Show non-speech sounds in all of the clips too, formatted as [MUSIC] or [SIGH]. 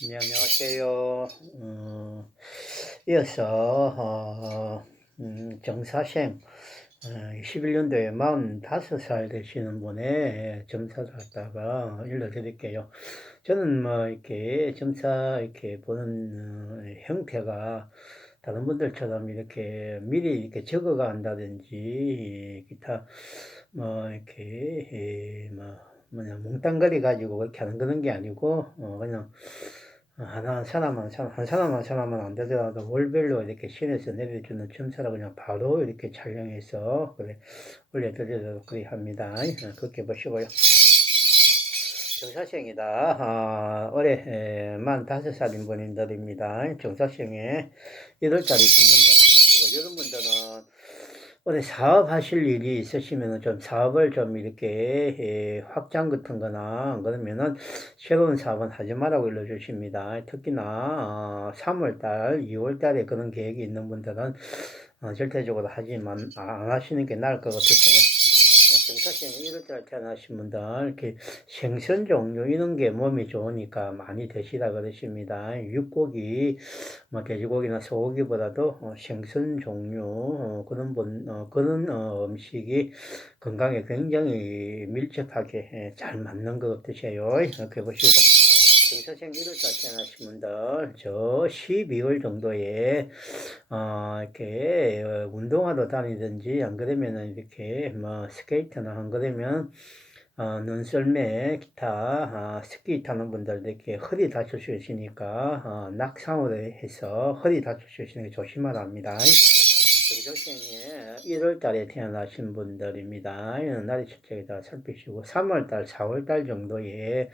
네, 안녕하세요. 어, 이어서 어, 음, 정사생 어, 21년도에 45살 되시는 분의 점사를 갖다가 일러드릴게요. 저는 뭐 이렇게 점사 이렇게 보는 어, 형태가 다른 분들처럼 이렇게 미리 이렇게 적어가 한다든지 기타 뭐 이렇게 에, 뭐 뭐냐 몽땅거리 가지고 그렇게 하는 그런 게 아니고 어, 그냥 하나 사람만 사람 한 사람만 사람만 안 되더라도 월별로 이렇게 신에서 내려주는 점사를 그냥 바로 이렇게 촬영해서 그래 올려드리도록 그리 합니다. 어, 그렇게 보시고요. 정사생이다. 아, 올해 에, 만 다섯 살인 분들입니다. 정사생에 1월달이신 분들. 올해 사업하실 일이 있으시면 좀 사업을 좀 이렇게 에, 확장 같은 거나 그러면은 새로운 사업은 하지 말라고 일러주십니다. 특히나 어, 3월달, 2월달에 그런 계획이 있는 분들은 어, 절대적으로 하지만 안 하시는 게 나을 것 같으세요. 정사생 1월달 태어나신 분들 이렇게 생선 종류 이런 게 몸에 좋으니까 많이 드시라 그러십니다. 육고기, 뭐 돼지고기나 소고기보다도 어, 생선 종류 어, 그런 분 어, 그런 어, 음식이 건강에 굉장히 밀접하게 예, 잘 맞는 것 같으세요. 이렇게 보시고. 1월달 태어나신 분들 저 12월 정도에 어, 이렇게 어, 운동하러 다니든지 안 그러면은 이렇게 뭐 스케이트나 안 그러면 어, 눈썰매 기타 아, 스키 타는 분들도 이렇게 허리 다칠 수 있으니까 어, 낙상으로 해서 허리 다칠 수 있으니까 조심하라 합니다. 정조생에 1월 달에 태어나신 분들입니다. 날이 첫째에다 살피시고 3월 달, 4월 달 정도에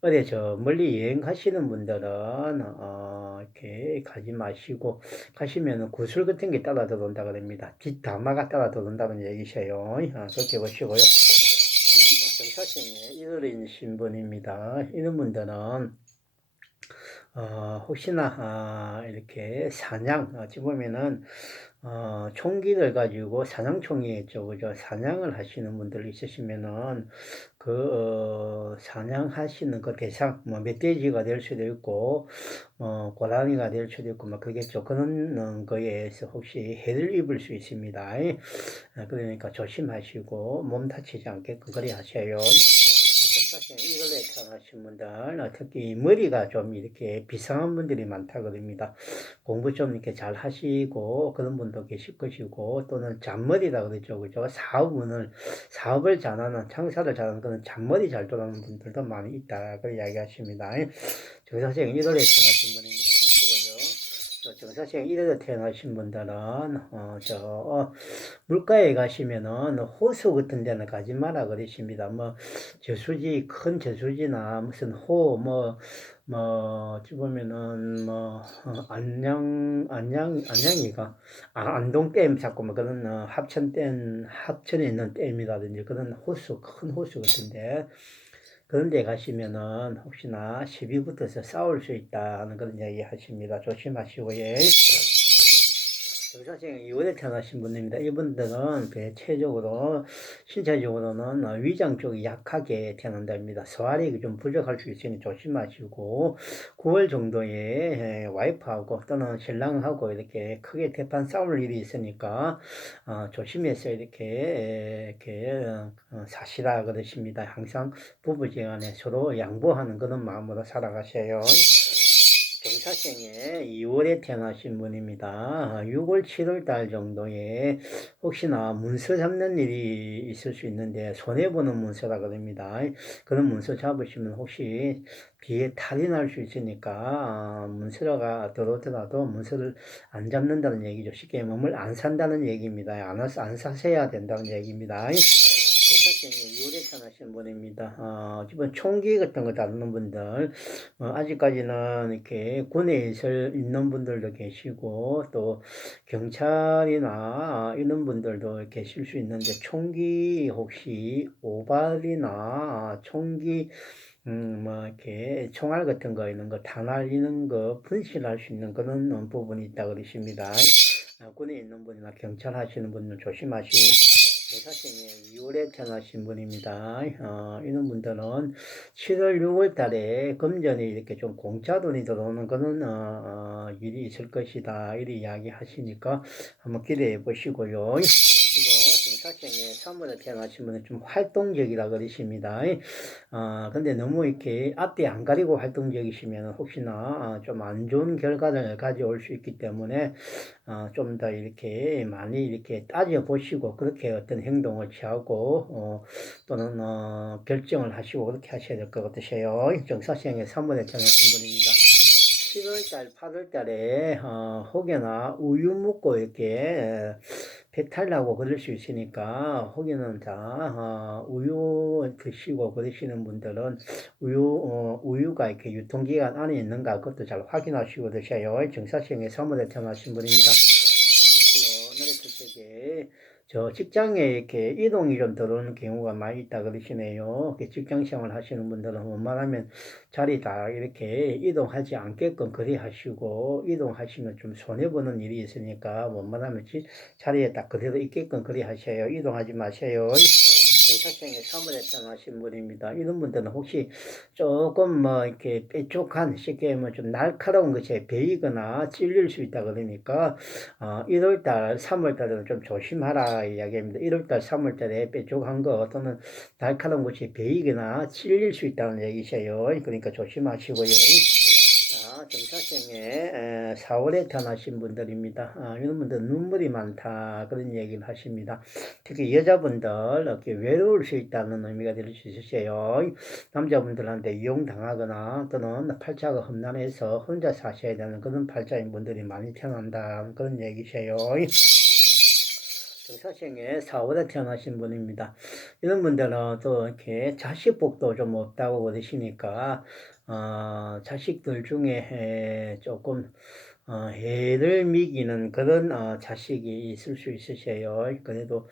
어디 저 멀리 여행 가시는 분들은 어, 이렇게 가지 마시고 가시면 구슬 같은 게 따라 들어온다 그럽니다. 뒷담화가 따라 들어온다는 얘기셔요. 어, 그렇게 보시고요. 정사생에 1월인 신분입니다. 이런 분들은 어, 혹시나 아, 이렇게 사냥 어찌 보면은 어, 총기를 가지고 사냥총이겠죠, 그죠? 사냥을 하시는 분들 있으시면은 그 어, 사냥하시는 그 대상, 뭐 멧돼지가 될 수도 있고, 어, 고라니가 될 수도 있고, 뭐 그겠죠. 그런 어, 거에서 혹시 해를 입을 수 있습니다. 아, 그러니까 조심하시고 몸 다치지 않게끔 그리 하셔요. 사실 이걸로 태어나신 분들 특히 머리가 좀 이렇게 비상한 분들이 많다 그럽니다. 공부 좀 이렇게 잘 하시고 그런 분도 계실 것이고 또는 잔머리라 그러죠. 그죠? 사업을 사업을 잘하는 창사를 잘하는 그런 잔머리 잘 돌아가는 분들도 많이 있다. 그 이야기 하십니다. 정사생 1월에 태어나신 분입니다. 정사생 1월에 태어나신 분들은 어, 저 어, 물가에 가시면은 호수 같은 데는 가지 마라 그러십니다. 뭐 저수지 큰 저수지나 무슨 호뭐뭐 보면은 뭐 어, 안양 안양 안양이가 아, 안동 댐 자꾸 뭐 그런 어, 합천 댐 합천에 있는 댐이라든지 그런 호수 큰 호수 같은데 그런 데 가시면은 혹시나 시비 붙어서 싸울 수 있다는 그런 이야기 하십니다. 조심하시고, 예. 정사생 이월에 태어나신 분입니다. 이분들은 대체적으로 신체적으로는 위장 쪽이 약하게 태어난답니다. 소화력이 좀 부족할 수 있으니 조심하시고 9월 정도에 와이프하고 또는 신랑하고 이렇게 크게 대판 싸울 일이 있으니까 어, 조심해서 이렇게 이렇게 어, 사시라 그러십니다. 항상 부부지간에 서로 양보하는 그런 마음으로 살아가셔요. 정사생에 2월에 태어나신 분입니다. 6월, 7월 달 정도에 혹시나 문서 잡는 일이 있을 수 있는데 손해보는 문서라 그럽니다. 그런 문서 잡으시면 혹시 뒤에 탈이 날 수 있으니까 문서가 들어오더라도 문서를 안 잡는다는 얘기죠. 쉽게 몸을 안 산다는 얘기입니다. 안, 안 사셔야 된다는 얘기입니다. 사생이 유래산하신 분입니다. 어, 지금 총기 같은 거 다루는 분들, 어, 아직까지는 이렇게 군에 있는 분들도 계시고, 또 경찰이나 이런 분들도 계실 수 있는데, 총기 혹시 오발이나 총기 음, 뭐, 이렇게, 총알 같은 거, 있는 거, 탄알, 이런 거, 분실할 수 있는 그런 부분이 있다 그러십니다. 아, 군에 있는 분이나 경찰 하시는 분은 조심하시고, 정사생에 2월에 태어나신 분입니다. 어, 이런 분들은 7월, 6월 달에 금전이 이렇게 좀 공짜 돈이 들어오는 거는, 어, 어, 일이 있을 것이다. 이렇게 이야기 하시니까 한번 기대해 보시고요. 정사생에 3월에 태어나신 분은 좀 활동적이라 그러십니다. 어, 근데 너무 이렇게 앞뒤 안 가리고 활동적이시면 혹시나 어, 좀안 좋은 결과를 가져올 수 있기 때문에 어, 좀더 이렇게 많이 이렇게 따져 보시고 그렇게 어떤 행동을 취하고 어, 또는 어, 결정을 하시고 그렇게 하셔야 될 것 같으세요. 정사시행에 3월에 태어나신 분입니다. 7월달, 8월달에 어, 혹여나 우유 먹고 이렇게 배탈 나고 그럴 수 있으니까 혹여는 다 어, 우유 드시고 그러시는 분들은 우유 어, 우유가 이렇게 유통기간 안에 있는가 그것도 잘 확인하시고 드셔요. 정사시행에 3월에 태어나신 분입니다. 오늘의 저 직장에 이렇게 이동이 좀 들어오는 경우가 많이 있다 그러시네요. 직장 생활 하시는 분들은 웬만하면 자리 다 이렇게 이동하지 않게끔 그리 하시고 이동하시면 좀 손해 보는 일이 있으니까 웬만하면 지- 자리에 딱 그대로 있게끔 그리 하셔요. 이동하지 마세요. 정사생에 3월에 태어나신 분입니다. 이런 분들은 혹시 조금 뭐 이렇게 뾰족한 쉽게 하면 좀 날카로운 것에 베이거나 찔릴 수 있다 그러니까 어, 1월달, 3월달에는 좀 조심하라 이야기입니다. 1월달, 3월달에 뾰족한 거 또는 날카로운 것이 베이거나 찔릴 수 있다는 얘기세요. 그러니까 조심하시고요. 자, 정사생에 4월에 태어나신 분들입니다. 아, 이런 분들 눈물이 많다 그런 얘기를 하십니다. 특히 여자분들 이렇게 외로울 수 있다는 의미가 될 수 있으세요. 남자분들한테 이용당하거나 또는 팔자가 험난해서 혼자 사셔야 되는 그런 팔자인 분들이 많이 태어난다 그런 얘기세요. 정사생에 4월에 태어나신 분입니다. 이런 분들은 또 이렇게 자식 복도 좀 없다고 그러시니까 어, 자식들 중에 에, 조금 어, 해를 미기는 그런 어, 자식이 있을 수 있으세요. 그래도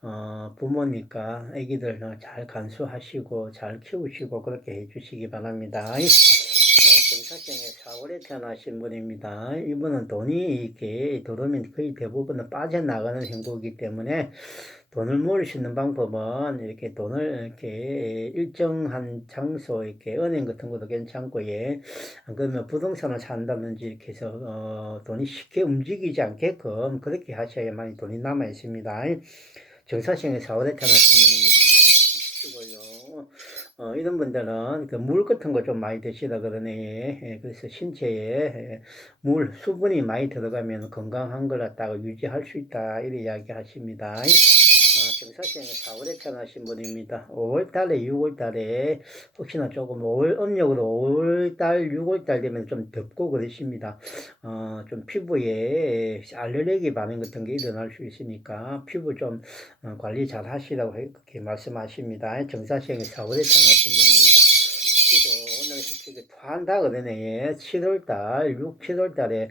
어, 부모니까 아기들 어, 잘 간수하시고 잘 키우시고 그렇게 해주시기 바랍니다. 어, 정사생에 4월에 태어나신 분입니다. 이분은 돈이 이렇게 들어오면 거의 대부분은 빠져나가는 행보이기 때문에 돈을 모을 수 있는 방법은 이렇게 돈을 이렇게 일정한 장소 이렇게 은행 같은 것도 괜찮고 예. 안 그러면 부동산을 산다든지 이렇게 해서 어, 돈이 쉽게 움직이지 않게끔 그렇게 하셔야만이 돈이 남아 있습니다. 정사생에 4월에 태어나신 분입니다. 시고요. 어, 이런 분들은 그 물 같은 거 좀 많이 드시다 그러네. 예, 그래서 신체에 예, 물, 수분이 많이 들어가면 건강한 걸 갖다가 유지할 수 있다. 이렇게 이야기 하십니다. 어, 정사생에 4월에 태어나신 분입니다. 5월달에 6월달에 혹시나 조금 5월 음력으로 5월달 6월달 되면 좀 덥고 그러십니다. 어, 좀 피부에 알레르기 반응 같은 게 일어날 수 있으니까 피부 좀 어, 관리 잘 하시라고 그렇게 말씀하십니다. 정사생에 4월에 태어나신 분 솔직히 토한다 그러네. 7월달, 6, 7월달에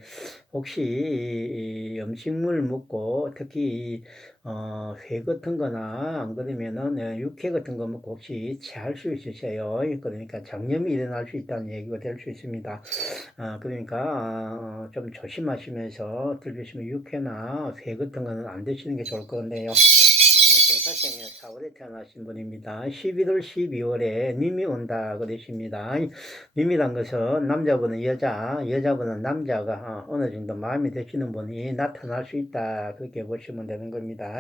혹시 이, 이 음식물 먹고 특히 이, 어, 회 같은 거나 안 그러면은 예, 육회 같은 거 먹고 혹시 체할 수 있으세요. 그러니까 장염이 일어날 수 있다는 얘기가 될 수 있습니다. 아, 그러니까 어, 좀 조심하시면서 들으시면 육회나 회 같은 거는 안 드시는 게 좋을 것 같네요. 정사생에 4월에 태어나신 분입니다. 11월, 12월에 님이 온다 그러십니다. 님이란 것은 남자분은 여자, 여자분은 남자가 어, 어느 정도 마음에 드시는 분이 나타날 수 있다. 그렇게 보시면 되는 겁니다.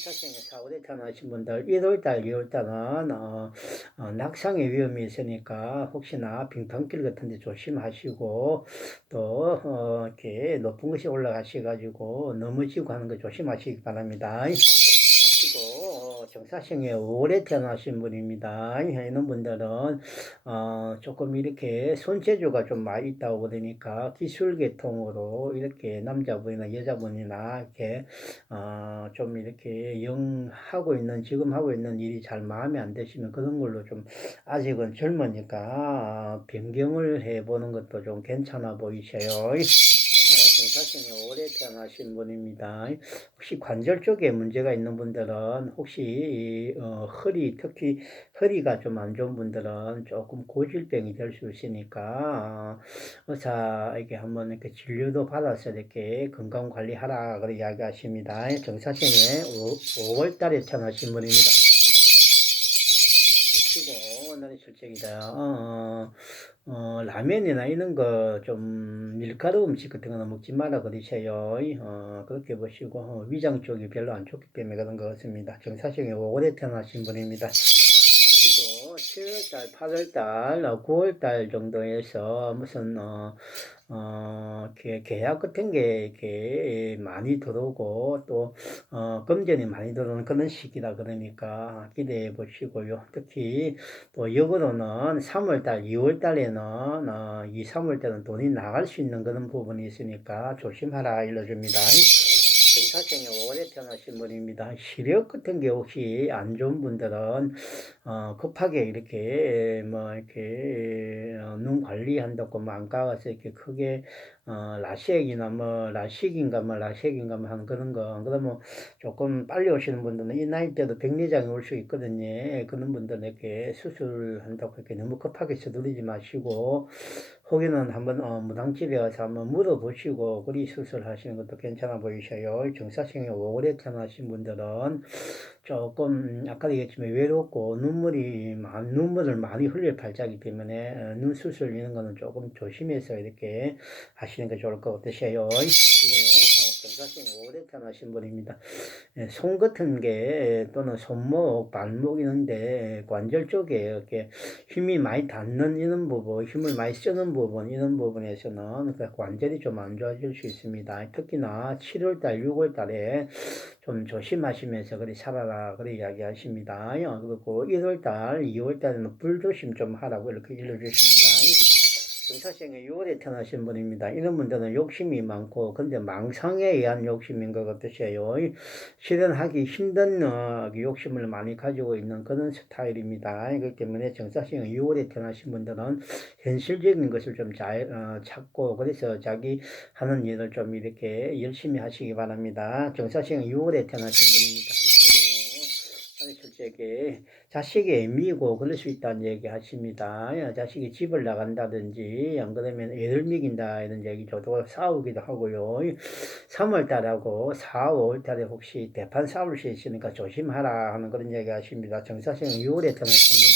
정사생에 4월에 태어나신 분들 1월달, 2월달은 어, 어, 낙상의 위험이 있으니까 혹시나 빙판길 같은 데 조심하시고 또 어, 이렇게 높은 것이 올라가셔가지고 넘어지고 하는 거 조심하시기 바랍니다. 어, 정사생에 5월에 태어나신 분입니다. 이런 분들은 어, 조금 이렇게 손재주가 좀 많이 있다고 그러니까 기술 계통으로 이렇게 남자분이나 여자분이나 이렇게 어, 좀 이렇게 영 하고 있는 지금 하고 있는 일이 잘 마음에 안 드시면 그런 걸로 좀 아직은 젊으니까 어, 변경을 해보는 것도 좀 괜찮아 보이셔요. 정사생에 오래 태어나신 분입니다. 혹시 관절 쪽에 문제가 있는 분들은 혹시 이, 어, 허리 특히 허리가 좀 안 좋은 분들은 조금 고질병이 될 수 있으니까 어, 의사에게 한번 이렇게 진료도 받아서 이렇게 건강 관리하라 그렇게 이야기하십니다. 정사생에 5월 달에 태어나신 분입니다. 치고 오늘의 실적이다. 어, 어, 라면이나 이런 거 좀 밀가루 음식 같은 거는 먹지 마라 그러세요. 어, 그렇게 보시고 어, 위장 쪽이 별로 안 좋기 때문에 그런 것 같습니다. 정사성에 오래 태어나신 분입니다. 그리고 7월달, 8월달, 9월달 정도에서 무슨 어, 어, 계약 같은 게 이렇게 많이 들어오고 또 어, 금전이 많이 들어오는 그런 시기다 그러니까 기대해 보시고요. 특히 또 역으로는 3월달, 2월달에는 어, 이 3월달은 돈이 나갈 수 있는 그런 부분이 있으니까 조심하라 일러줍니다. 정사생에 오래 태어나신 분입니다. 시력 같은 게 혹시 안 좋은 분들은 어, 급하게 이렇게 뭐 이렇게 어, 눈 관리한다고 뭐 안가 가서 이렇게 크게 어, 라식이나 뭐 라식인가 뭐 라식인가 뭐 하는 그런 거 그러면 조금 빨리 오시는 분들은 이 나이 때도 백내장이 올 수 있거든요. 그런 분들은 이렇게 수술한다고 이렇게 너무 급하게 서두르지 마시고 혹여는 한번 어, 무당집에 가서 한번 물어보시고 그리 수술하시는 것도 괜찮아 보이셔요. 정사생에 오래 태어나신 분들은 조금 아까도 얘기했지만 외롭고 눈물이 많, 눈물을 많이 흘릴 발자기 때문에 어, 눈 수술 이런 거는 조금 조심해서 이렇게 하시는 게 좋을 것 같으세요. 정사생 오래 태어나신 분입니다. 예, 손 같은 게 또는 손목, 발목 있는데 관절 쪽에 이렇게 힘이 많이 닿는 이런 부분, 힘을 많이 쓰는 부분 이런 부분에서는 그 관절이 좀 안 좋아질 수 있습니다. 특히나 7월달, 6월달에 좀 조심하시면서 그리 살아라 그리 이야기하십니다. 그리고 1월달, 2월달에는 불 조심 좀 하라고 이렇게 일러주십니다. 정사생에 6월에 태어나신 분입니다. 이런 분들은 욕심이 많고 근데 망상에 의한 욕심인 것 같으세요. 실현하기 힘든 어, 욕심을 많이 가지고 있는 그런 스타일입니다. 그렇기 때문에 정사생에 6월에 태어나신 분들은 현실적인 것을 좀잘 어, 찾고 그래서 자기 하는 일을 좀 이렇게 열심히 하시기 바랍니다. 정사생에 6월에 태어나신 분입니다. 실제게 자식이 애미고 그럴 수 있다는 얘기 하십니다. 자식이 집을 나간다든지 안 그러면 애를 먹인다 이런 얘기죠. 또 싸우기도 하고요. 3월 달하고 4, 5월 달에 혹시 대판 싸울 수 있으니까 조심하라 하는 그런 얘기 하십니다. 정사생은 6월에 태어나신 분입니다.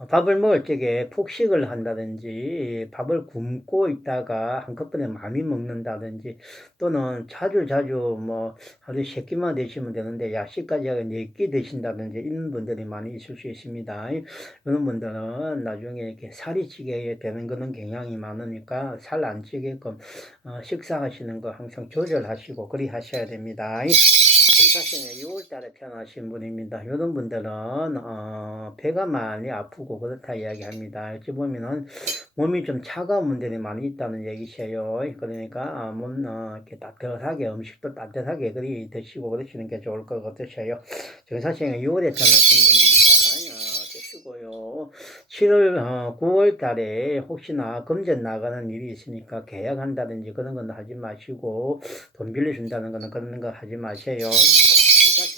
어, 밥을 먹을 적에 폭식을 한다든지 밥을 굶고 있다가 한꺼번에 많이 먹는다든지 또는 자주 자주 뭐 하루 세 끼만 드시면 되는데 야식까지 하게 네끼 드신다든지 이런 분들이 많이 있을 수 있습니다. 이런 분들은 나중에 이렇게 살이 찌게 되는 그런 경향이 많으니까 살 안 찌게끔 어, 식사하시는 거 항상 조절하시고 그리 하셔야 됩니다. 자신의 6월달에 태어나신 분입니다. 이런 분들은 어, 배가 많이 아프고 그렇다 이야기합니다. 어찌 보면은 몸이 좀 차가운 분들이 많이 있다는 얘기세요. 그러니까 어, 몸 어, 이렇게 따뜻하게 음식도 따뜻하게 그리 드시고 그러시는 게 좋을 것 같으세요. 정사생은 6월에 태어나신 분입니다. 어, 드시고요. 7월, 어, 9월 달에 혹시나 금전 나가는 일이 있으니까 계약한다든지 그런 건 하지 마시고 돈 빌려준다는 거는 그런 거 하지 마세요.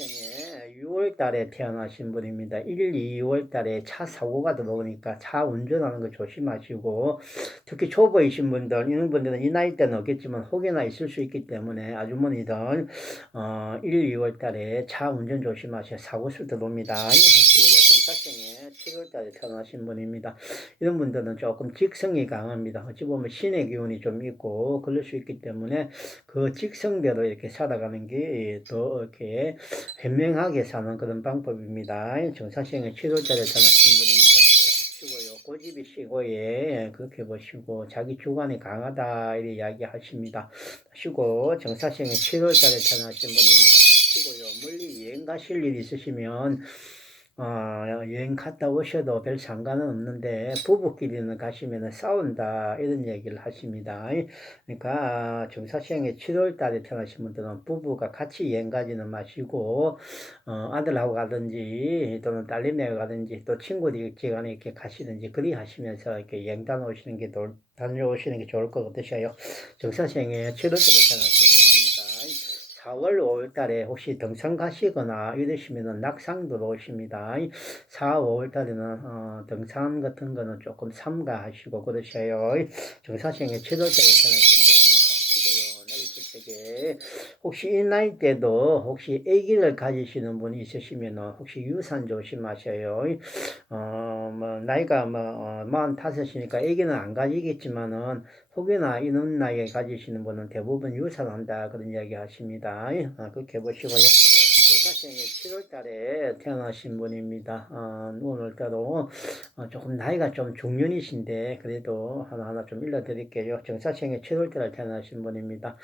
사생에 6월 달에 태어나신 분입니다. 1, 2월 달에 차 사고가 들어오니까 차 운전하는 거 조심하시고 특히 초보이신 분들 이런 분들은 이 나이 때는 없겠지만 혹여나 있을 수 있기 때문에 아주머니들 어, 1, 2월 달에 차 운전 조심하셔야 사고 수 들어옵니다. 사생에 7월 달에 태어나신 분입니다. 이런 분들은 조금 직성이 강합니다. 어찌 보면 신의 기운이 좀 있고 그럴 수 있기 때문에 그 직성대로 이렇게 살아가는 게 더 이렇게 현명하게 사는 그런 방법입니다. 정사생에 7월달에 태어나신 분입니다. 시고요. 고집이 시고, 예, 그렇게 보시고, 자기 주관이 강하다, 이렇게 이야기 하십니다. 시고, 정사생에 7월달에 태어나신 분입니다. 시고요. 멀리 여행 가실 일 있으시면, 어, 여행 갔다 오셔도 별 상관은 없는데 부부끼리는 가시면 싸운다 이런 얘기를 하십니다. 그러니까 정사시행에 7월 달에 태어나신 분들은 부부가 같이 여행 가지는 마시고 어, 아들하고 가든지 또는 딸내미하고 가든지 또 지간에 이렇게 가시든지 그리 하시면서 이렇게 여행 다녀오시는 게 도, 다녀오시는 게 좋을 것 같으셔요. 정사시행에 7월 달에. 4월, 5월 달에 혹시 등산 가시거나 이러시면은 낙상 들어오십니다. 4, 5월 달에는 어, 등산 같은 거는 조금 삼가하시고 그러셔요. 정사시행에 7월 달에 태어나신 분입니다. 혹시 이 나이 때도 혹시 아기를 가지시는 분이 있으시면은 혹시 유산 조심하셔요. 어, 뭐, 나이가 뭐, 어, 45이니까 아기는 안 가지겠지만은 혹여나 이런 나이에 가지시는 분은 대부분 유산한다 그런 이야기 하십니다. 어, 그렇게 보시고요. 사생이 7월 달에 태어나신 분입니다. 어, 오늘따로 어, 조금 나이가 좀 중년이신데 그래도 하나하나 좀 일러드릴게요. 정사생이 7월 달에 태어나신 분입니다.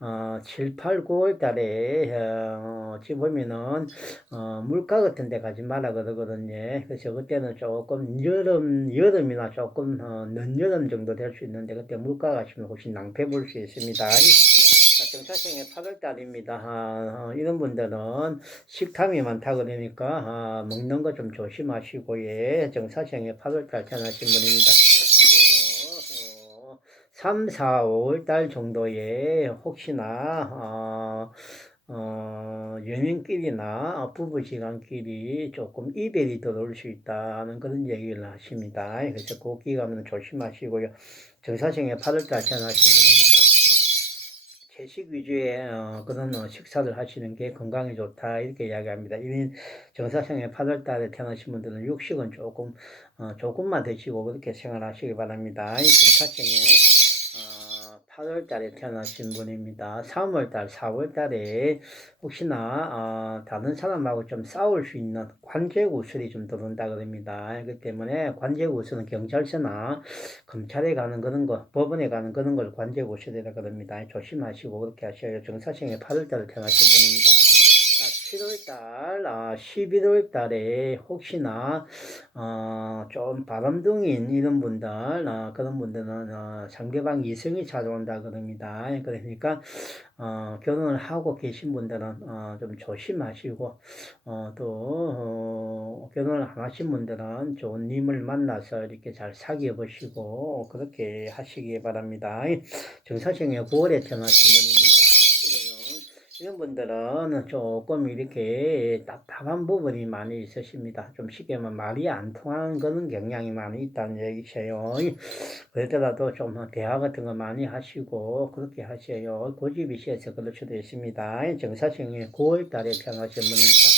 어, 7, 8, 9월 달에 어, 어찌 보면은 어, 물가 같은 데 가지 마라 그러거든요. 그래서 그때는 조금 여름 여름이나 조금 어, 늦여름 정도 될 수 있는데 그때 물가 가시면 혹시 낭패 볼 수 있습니다. 자, 정사생의 8월 달입니다. 아, 어, 이런 분들은 식탐이 많다 그러니까 아, 먹는 거 좀 조심하시고 예, 정사생의 8월 달 태어나신 분입니다. 어, 3, 4, 5월 달 정도에 혹시나 어, 어, 연인끼리나 부부시간끼리 조금 이별이 들어올 수 있다는 그런 얘기를 하십니다. 그래서 그 기간은 조심하시고요. 정사생의 8월달 태어나신 분입니다. 채식 위주의 어, 그런 어, 식사를 하시는 게 건강에 좋다 이렇게 이야기합니다. 이미 정사생의 8월 달에 태어나신 분들은 육식은 조금 어, 조금만 드시고 그렇게 생활하시기 바랍니다. 정사생의 8월 달에 태어나신 분입니다. 3월 달, 4월 달에 혹시나 어, 다른 사람하고 좀 싸울 수 있는 관제 구슬이 좀 들어온다 그럽니다. 그 때문에 관제 구슬은 경찰서나 검찰에 가는 그런 거, 법원에 가는 그런 걸 관제 구슬이라 그럽니다. 조심하시고 그렇게 하셔야 정사생의 8월 달에 태어나신 분입니다. 7월달, 아, 11월달에 혹시나 어, 좀 바람둥이인 이런 분들, 어, 그런 분들은 어, 상대방 이성이 찾아온다 그럽니다. 그러니까 어, 결혼을 하고 계신 분들은 어, 좀 조심하시고 어, 또 어, 결혼을 안 하신 분들은 좋은 님을 만나서 이렇게 잘 사귀어 보시고 그렇게 하시기 바랍니다. 정사생의 9월에 태어나신 분입 이런 분들은 조금 이렇게 답답한 부분이 많이 있으십니다. 좀 쉽게 말하면 말이 안 통하는 그런 경향이 많이 있다는 얘기세요. 그러더라도 좀 대화 같은 거 많이 하시고 그렇게 하셔요. 고집이 시에서 그럴 수도 있습니다. 정사생이 9월 달에 태어나신 분입니다.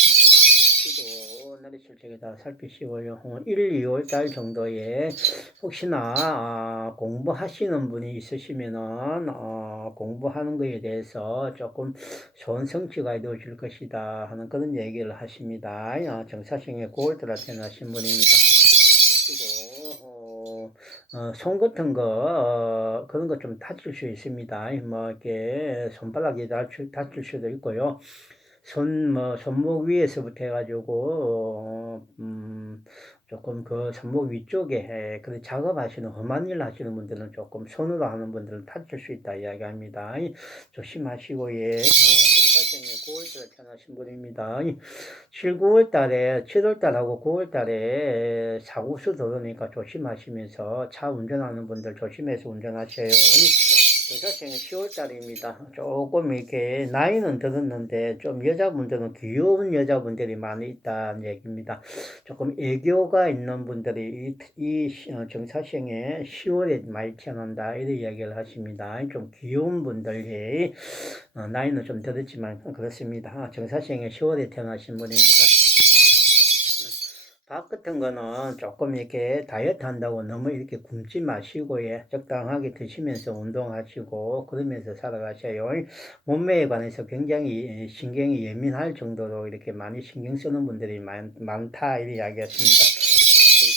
내리실 적에다 살피시고요. 1, 2월 달 정도에 혹시나 아, 공부하시는 분이 있으시면은 어, 공부하는 것에 대해서 조금 좋은 성취가 이루어질 것이다 하는 그런 얘기를 하십니다. 어, 정사생의 9월 달에 태어나신 분입니다. 그리고 어, 손 같은 거 어, 그런 거 좀 다칠 수 있습니다. 뭐 이렇게 손바닥이 다칠, 다칠 수도 있고요. 손, 뭐, 손목 위에서부터 해가지고, 어, 음, 조금 그 손목 위쪽에 그런 작업하시는 험한 일 하시는 분들은 조금 손으로 하는 분들은 다칠 수 있다 이야기합니다. 조심하시고 예. 어, 사생에 9월달에 태어나신 분입니다. 7, 9월 달에 7월 달하고 9월 달에 사고수 들어오니까 조심하시면서 차 운전하는 분들 조심해서 운전하셔요. 여자생은 10월달입니다. 조금 이렇게 나이는 들었는데 좀 여자분들은 귀여운 여자분들이 많이 있다는 얘기입니다. 조금 애교가 있는 분들이 이, 이 어, 정사생에 10월에 많이 태어난다 이런 이야기를 하십니다. 좀 귀여운 분들이 어, 나이는 좀 들었지만 그렇습니다. 정사생에 10월에 태어나신 분입니다. 밥 같은 거는 조금 이렇게 다이어트 한다고 너무 이렇게 굶지 마시고 예, 적당하게 드시면서 운동하시고 그러면서 살아가셔요. 몸매에 관해서 굉장히 신경이 예민할 정도로 이렇게 많이 신경 쓰는 분들이 많, 많다 이렇게 이야기했습니다.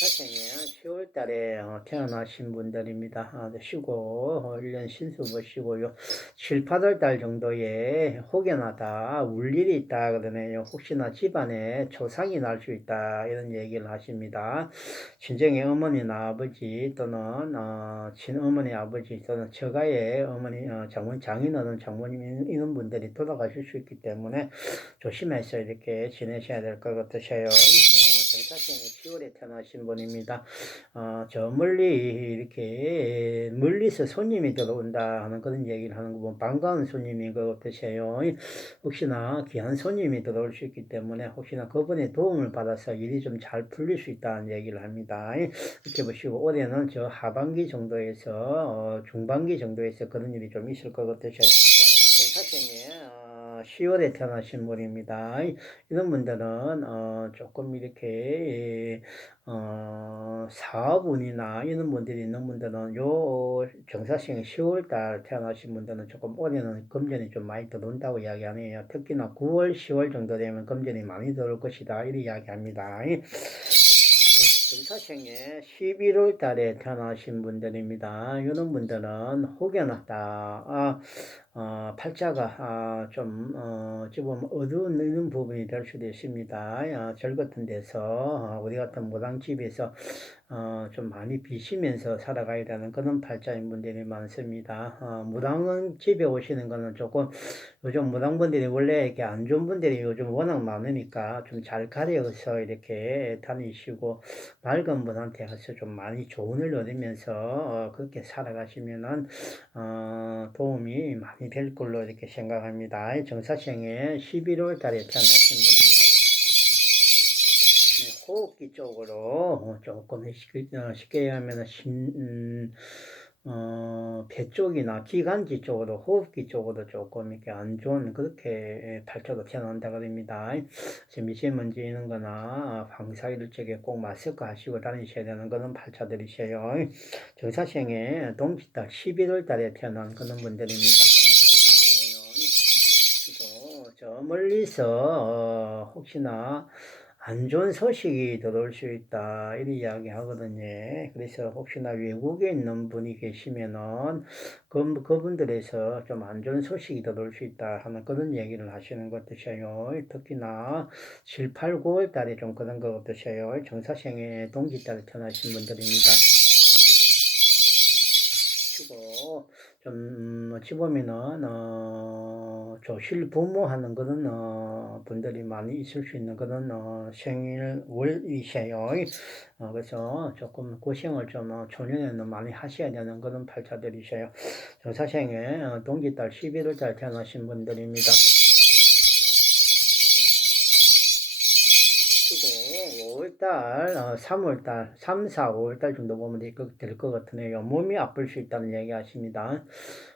사생에 10월 달에 어, 태어나신 분들입니다. 아, 네, 쉬고, 어, 1년 신수 보시고요. 7, 8월 달 정도에 혹여나 다 울 일이 있다 그러네요. 혹시나 집안에 조상이 날 수 있다 이런 얘기를 하십니다. 친정의 어머니나 아버지 또는 어, 친어머니 아버지 또는 처가의 어머니 어, 장모 장인어른 장모님 이런 분들이 돌아가실 수 있기 때문에 조심해서 이렇게 지내셔야 될 것 같으셔요. 어, 정사생이 10월에 태어나신 분입니다. 어, 저 멀리 이렇게 멀리서 손님이 들어온다 하는 그런 얘기를 하는 거 보면 반가운 손님인 것 같으세요. 혹시나 귀한 손님이 들어올 수 있기 때문에 혹시나 그분의 도움을 받아서 일이 좀 잘 풀릴 수 있다는 얘기를 합니다. 이렇게 보시고 올해는 저 하반기 정도에서 어, 중반기 정도에서 그런 일이 좀 있을 것 같으세요. 정사생에 어, 10월에 태어나신 분입니다. 이런 분들은 어, 조금 이렇게 어, 사업운이나 이런 분들이 있는 분들은 요 정사생 10월달 태어나신 분들은 조금 올해는 금전이 좀 많이 들어온다고 이야기하네요. 특히나 9월, 10월 정도 되면 금전이 많이 들어올 것이다 이렇게 이야기합니다. 정사생에 11월 달에 태어나신 분들입니다. 이런 분들은 혹여나 다 아, 어, 팔자가 아, 좀 어, 지금 어두운 부분이 될 수도 있습니다. 아, 절 같은 데서 어, 우리 같은 무당집에서 어, 좀 많이 비시면서 살아가야 되는 그런 팔자인 분들이 많습니다. 어, 무당은 집에 오시는 거는 조금 요즘 무당분들이 원래 이렇게 안 좋은 분들이 요즘 워낙 많으니까 좀 잘 가려서 이렇게 다니시고 밝은 분한테 가서 좀 많이 조언을 얻으면서 어, 그렇게 살아가시면은 어, 도움이 많이 될 걸로 이렇게 생각합니다. 정사생에 11월 달에 태어나신 분입니다. 네, 호흡기 쪽으로 조금 쉽게, 어, 하면 신, 음, 어, 배 쪽이나 기관지 쪽으로 호흡기 쪽으로 조금 이렇게 안 좋은 그렇게 발표도 태어난다 그럽니다. 지금 미세먼지 있는 거나 방사일 쪽에 꼭 마스크 하시고 다니셔야 되는 그런 발차들이세요. 정사생에 동짓달 11월 달에 태어난 그런 분들입니다. 그리고 저 멀리서 어, 혹시나 안 좋은 소식이 들어올 수 있다. 이런 이야기 하거든요. 그래서 혹시나 외국에 있는 분이 계시면은 그, 그분들에서 좀 안 좋은 소식이 들어올 수 있다 하는 그런 얘기를 하시는 것 같으셔요. 특히나 7, 8, 9월 달에 좀 그런 것 같으셔요. 정사생에 동기 달에 태어나신 분들입니다. 치고 좀 어찌 보면은 어, 조실 부모하는 그런 어, 분들이 많이 있을 수 있는 그런 어, 생일 월이세요. 어, 그래서 조금 고생을 좀 어, 초년에는 많이 하셔야 되는 그런 팔자들이세요. 정사생에 어, 동기달 11월달 태어나신 분들입니다. 달, 어, 3월 달, 3, 4, 5월 달 정도 보면 될것 같으네요. 몸이 아플 수 있다는 얘기 하십니다.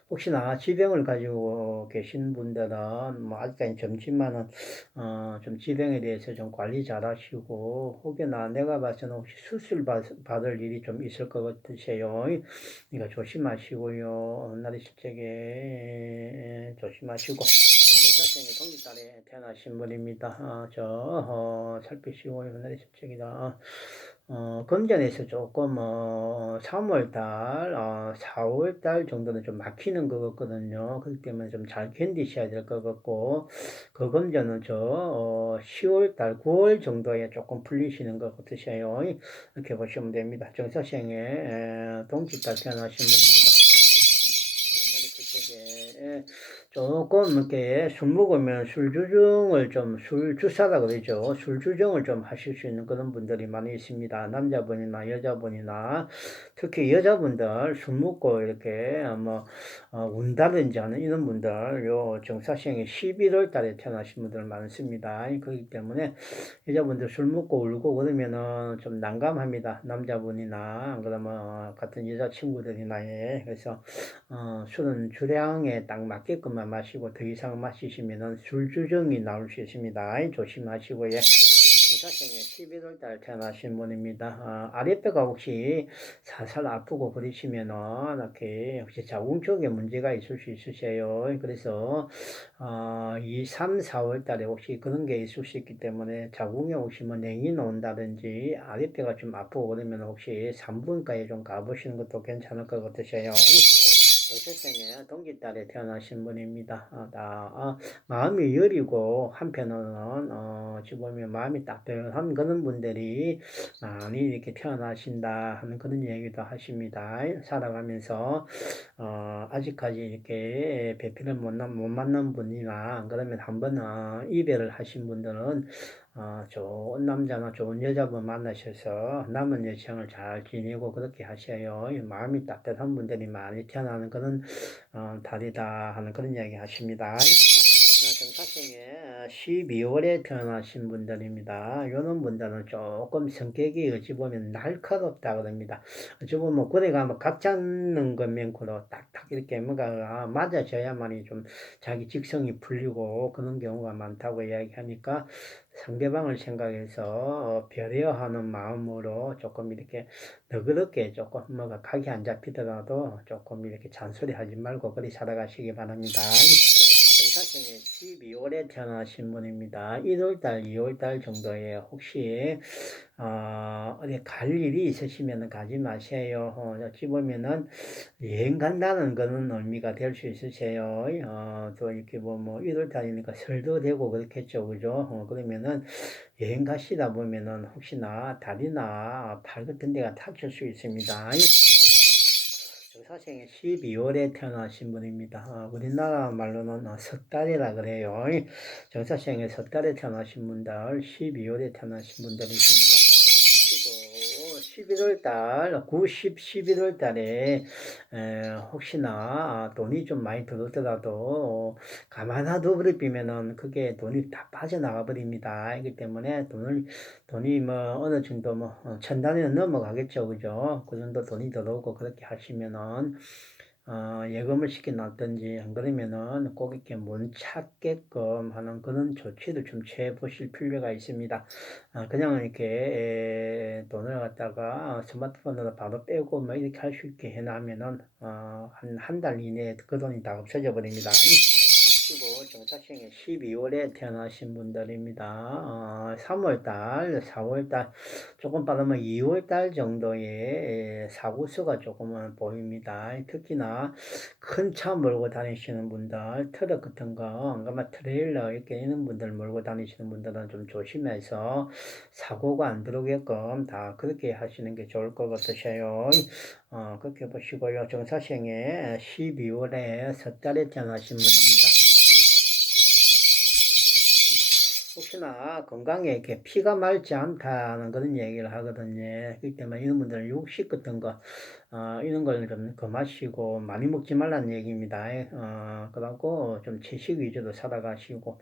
혹시나 지병을 가지고 계신 분들은 뭐 아직까지 젊지만은 어, 좀 지병에 대해서 좀 관리 잘 하시고 혹여나 내가 봐서는 혹시 수술 받, 받을 일이 좀 있을 것 같으세요. 그러니까 조심하시고요. 날이실 적에 조심하시고 사생의 동기달에 태어나신 분입니다. 아, 저 어, 살피시고 날이실 적이다. 어, 금전에서 조금, 어, 3월달, 어, 4월달 정도는 좀 막히는 것 같거든요. 그렇기 때문에 좀 잘 견디셔야 될 것 같고, 그 금전은 저, 어, 10월달, 9월 정도에 조금 풀리시는 것 같으셔요. 이렇게 보시면 됩니다. 태어나신 분입니다. 음, 조금 이렇게 술 먹으면 술 주정을 좀 술 주사라 그러죠. 술 주정을 좀 하실 수 있는 그런 분들이 많이 있습니다. 남자분이나 여자분이나 특히 여자분들 술 먹고 이렇게 뭐 어, 운다든지 하는 이런 분들 요 정사시행에 11월 달에 태어나신 분들 많습니다. 그렇기 때문에 여자분들 술 먹고 울고 그러면은 좀 난감합니다. 남자분이나 그러면 같은 여자친구들이나 예. 그래서 어, 술은 주량에 딱 맞게끔만 마시고 더 이상 마시시면은 술주정이 나올 수 있습니다. 조심하시고요. [LAUGHS] 정사생에 11월 달 태어나신 분입니다. 아, 아랫배가 혹시 살살 아프고 그러시면은 이렇게 혹시 자궁 쪽에 문제가 있을 수 있으세요. 그래서 어, 2, 3, 4월 달에 혹시 그런 게 있을 수 있기 때문에 자궁에 혹시 뭐 냉이 나온다든지 아랫배가 좀 아프고 그러면 혹시 산부인과에 좀 가보시는 것도 괜찮을 것 같으세요. 정세생에 동기달에 태어나신 분입니다. 아, 나, 아, 마음이 여리고 한편으로는 어, 어찌 보면 마음이 따뜻한 그런 분들이 많이 이렇게 태어나신다 하는 그런 얘기도 하십니다. 살아가면서 어, 아직까지 이렇게 배필을 못, 남- 못 만난 분이나 그러면 한번 어, 이별을 하신 분들은 어, 좋은 남자나 좋은 여자분 만나셔서 남은 여생을 잘 지내고 그렇게 하셔요. 이 마음이 따뜻한 분들이 많이 태어나는 그런 어, 달이다 하는 그런 이야기 하십니다. 정사생에 12월에 태어나신 분들입니다. 이런 분들은 조금 성격이 어찌 보면 날카롭다 그럽니다. 어찌 보면 고대 가면 각 잡는 것면으로 딱딱 이렇게 뭔가 맞아져야만이 좀 자기 직성이 풀리고 그런 경우가 많다고 이야기하니까 상대방을 생각해서 어, 배려하는 마음으로 조금 이렇게 너그럽게 조금 뭐가 각이 안 잡히더라도 조금 이렇게 잔소리하지 말고 그리 살아가시기 바랍니다. 정사생에 12월에 태어나신 분입니다. 1월달, 2월달 정도에 혹시 어, 어디 갈 일이 있으시면 가지 마세요. 어, 어찌 보면은 여행 간다는 그런 의미가 될 수 있으세요. 어, 또 이렇게 뭐, 뭐 1월달이니까 설도 되고 그렇겠죠. 그죠? 어, 그러면은 여행 가시다 보면은 혹시나 다리나 팔 같은 데가 다칠 수 있습니다. 정사생에 12월에 태어나신 분입니다. 어, 우리나라 말로는 어, 석달이라 그래요. 정사생에 석달에 태어나신 분들, 12월에 태어나신 분들이십니다. 그리고 11월 달, 9, 10, 11월 달에 에, 혹시나 돈이 좀 많이 들었더라도 가만 놔둬 버리면은 그게 돈이 다 빠져나가 버립니다. 이기 때문에 돈을 돈이 뭐 어느 정도 뭐 어, 천 단위는 넘어가겠죠, 그죠? 그 정도 돈이 들어오고 그렇게 하시면은 어, 예금을 시켜놨든지 안 그러면은 꼭 이렇게 못 찾게끔 하는 그런 조치를 좀 취해 보실 필요가 있습니다. 아, 그냥 이렇게 에, 돈을 갖다가 스마트폰으로 바로 빼고 뭐 이렇게 할 수 있게 해놓으면은 어, 한한 달 이내에 그 돈이 다 없어져 버립니다. 정사생에 12월에 태어나신 분들입니다. 어, 3월달, 4월달, 조금 빠르면 2월달 정도에 사고수가 조금은 보입니다. 특히나 큰 차 몰고 다니시는 분들, 트럭 같은 거, 아마 트레일러 이렇게 있는 분들 몰고 다니시는 분들은 좀 조심해서 사고가 안 들어오게끔 다 그렇게 하시는 게 좋을 것 같으셔요. 어, 그렇게 보시고요. 정사생에 12월에 섣달에 태어나신 분 혹시나 건강에 이렇게 피가 맑지 않다는 그런 얘기를 하거든요. 그렇기 때문에 이런 분들은 육식 같은 거, 어, 이런 걸좀 금하시고 많이 먹지 말라는 얘기입니다. 어, 그래갖고 좀 채식 위주로 살아가시고,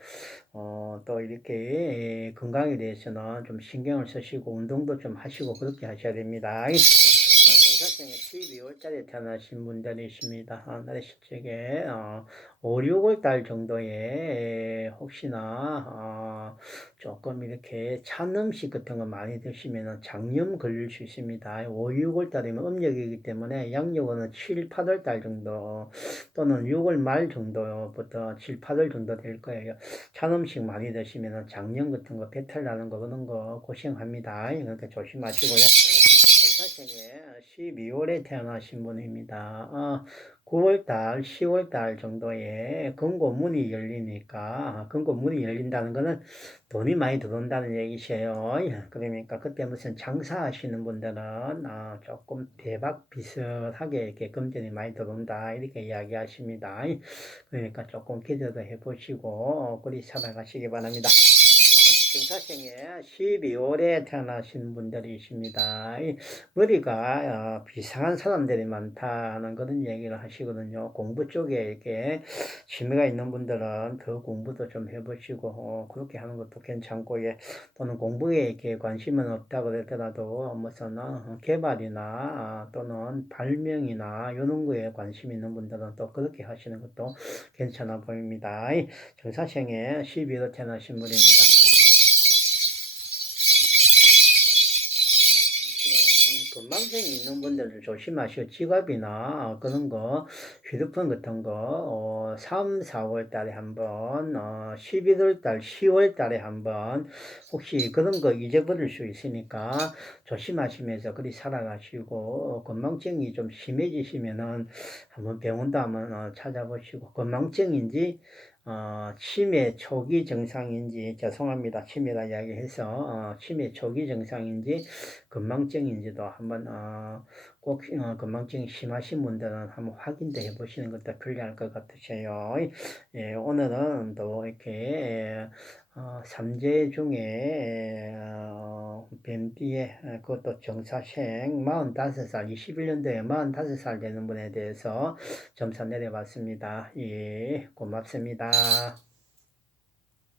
어, 또 이렇게 건강에 대해서는 좀 신경을 쓰시고 운동도 좀 하시고 그렇게 하셔야 됩니다. 정사생에 12월달에 태어나신 분들이십니다. 하늘의 실적에 어, 5, 6월 달 정도에 혹시나 어, 조금 이렇게 찬 음식 같은 거 많이 드시면 장염 걸릴 수 있습니다. 5, 6월 달이면 음력이기 때문에 양력은 7, 8월 달 정도 또는 6월 말 정도부터 7, 8월 정도 될 거예요. 찬 음식 많이 드시면 장염 같은 거 배탈 나는 거 그런 거 고생합니다. 그러니까 조심하시고요. 정사생에 12월에 태어나신 분입니다. 어, 9월달, 10월달 정도에 금고문이 열리니까 금고문이 열린다는 것은 돈이 많이 들어온다는 얘기시에요. 그러니까 그때 무슨 장사하시는 분들은 어, 조금 대박 비슷하게 이렇게 금전이 많이 들어온다 이렇게 이야기하십니다. 그러니까 조금 기대도 해보시고 그리 살아가시기 바랍니다. 정사생에 12월에 태어나신 분들이십니다. 이 머리가 어, 비상한 사람들이 많다는 그런 얘기를 하시거든요. 공부 쪽에 이렇게 취미가 있는 분들은 더 공부도 좀 해보시고 어, 그렇게 하는 것도 괜찮고 예. 또는 공부에 이렇게 관심은 없다 그랬더라도 무슨 어, 개발이나 아, 또는 발명이나 이런 거에 관심 있는 분들은 또 그렇게 하시는 것도 괜찮아 보입니다. 이 정사생에 12월 태어나신 분입니다. 건망증이 있는 분들은 조심하시고 지갑이나 그런 거 휴대폰 같은 거 어, 3, 4월 달에 한 번 어, 11월 달, 10월 달에 한 번 혹시 그런 거 잊어버릴 수 있으니까 조심하시면서 그리 살아가시고 어, 건망증이 좀 심해지시면은 한번 병원도 한번 어, 찾아보시고 건망증인지 어, 치매 초기 증상인지 죄송합니다. 치매라 이야기해서 어, 치매 초기 증상인지 건망증인지도 한번 어, 꼭 어, 건망증이 심하신 분들은 한번 확인도 해보시는 것도 편리할 것 같으세요. 예, 오늘은 또 이렇게 예, 어, 삼재 중에 어, 뱀띠에 어, 그것도 정사생 45살 21년도에 45살 되는 분에 대해서 점사 내려봤습니다. 예, 고맙습니다.